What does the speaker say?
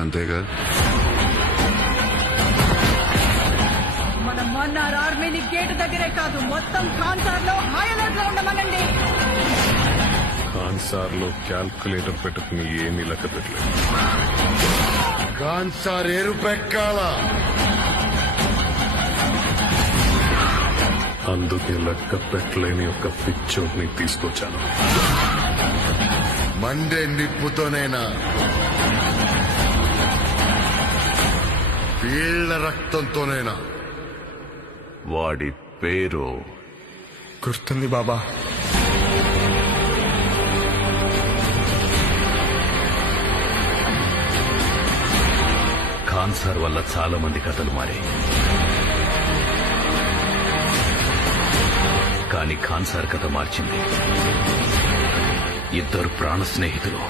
అంతేగా? మన మన్నార్ ఆర్మీని గేటు దగ్గరే కాదు మొత్తం ఖాన్సార్ లో హై అలర్ట్ లో ఉండమనండి. ఖాన్సార్ లో క్యాల్కులేటర్ పెట్టుకుని ఏమీ లెక్క పెట్టలేదు. ఖాన్సార్ ఎరుపెక్కాల. అందుకే లెక్క పెట్టలేని ఒక పిచ్చోడ్ని తీసుకొచ్చాను. మండే నిప్పుతోనైనా వీళ్ల రక్తంతోనైనా. వాడి పేరు గుర్తుంది బాబా. ఖాన్సార్ వల్ల చాలా మంది కథలు మారాయి. కానీ ఖాన్సార్ కథ మార్చింది ఇద్దరు ప్రాణ స్నేహితులు